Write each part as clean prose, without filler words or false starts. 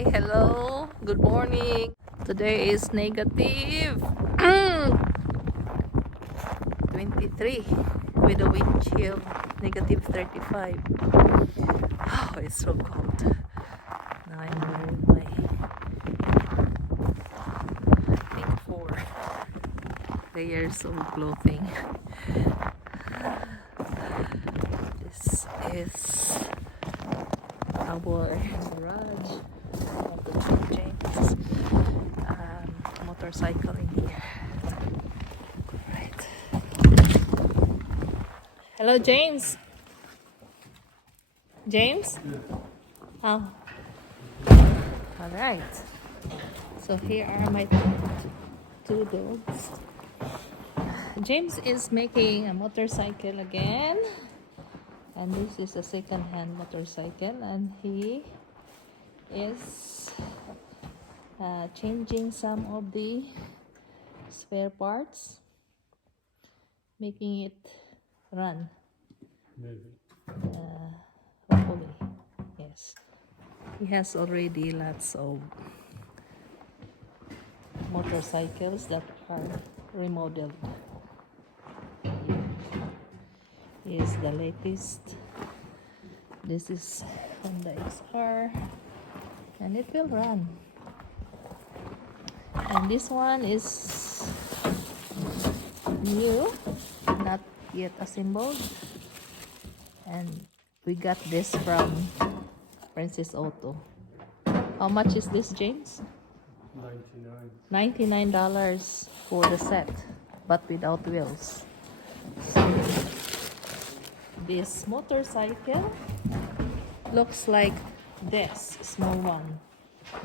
Say hello. Good morning. Today is negative 23 with a wind chill negative 35. Oh, it's so cold. Now I'm wearing my I think 4 layers of clothing. This is our garage. I want to put James' motorcycle in here. Right. Hello, James. James? Oh. All right. So here are my two dogs. James is making a motorcycle again. And this is a second-hand motorcycle, and he is changing some of the spare parts, making it run. Maybe. Hopefully, yes. He has already lots of motorcycles that are remodeled. Here is the latest. This is Honda XR, and it will run. And this one is new, not yet assembled, and we got this from Princess Auto. How much is this, James? $99 for the set, but without wheels. So this motorcycle looks like this small one.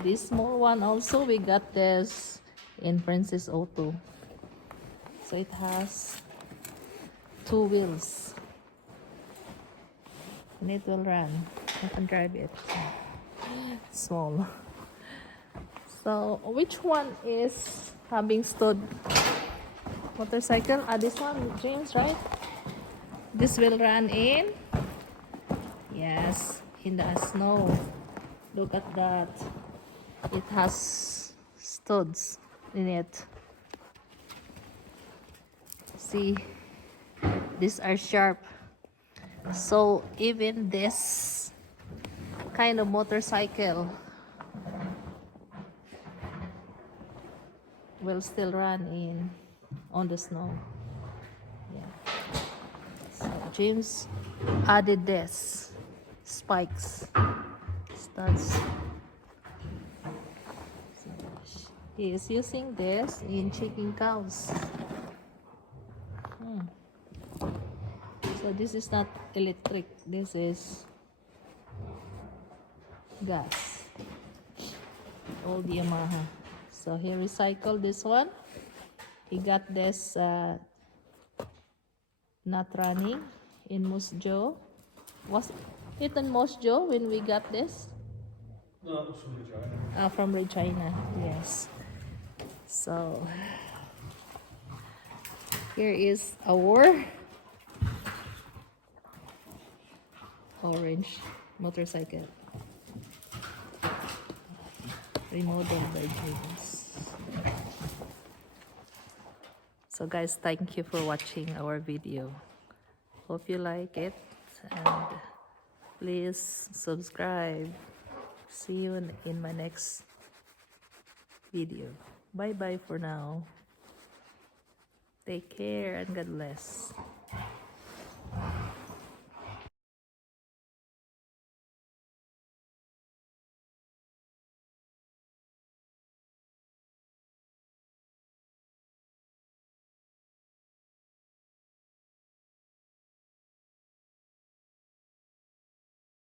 This small one also, we got this in Princess Auto. So it has 2 wheels. And it will run. I can drive it. Small. So which one is having stood motorcycle? This one, James, right? This will run in. Yes, in the snow. Look at that. It has studs in it. See, these are sharp. So even this kind of motorcycle will still run in on the snow. Yeah. So James added this spikes, studs. So he is using this in checking cows. So this is not electric, this is gas. Old Yamaha. So he recycled this one. He got this not running in Musjo. Was it in Musjo when we got this? No, it was from Regina. From Regina, yes. So here is our orange motorcycle, remodeled by James. So guys, thank you for watching our video. Hope you like it, and please subscribe. See you in my next video. Bye bye for now. Take care and God bless.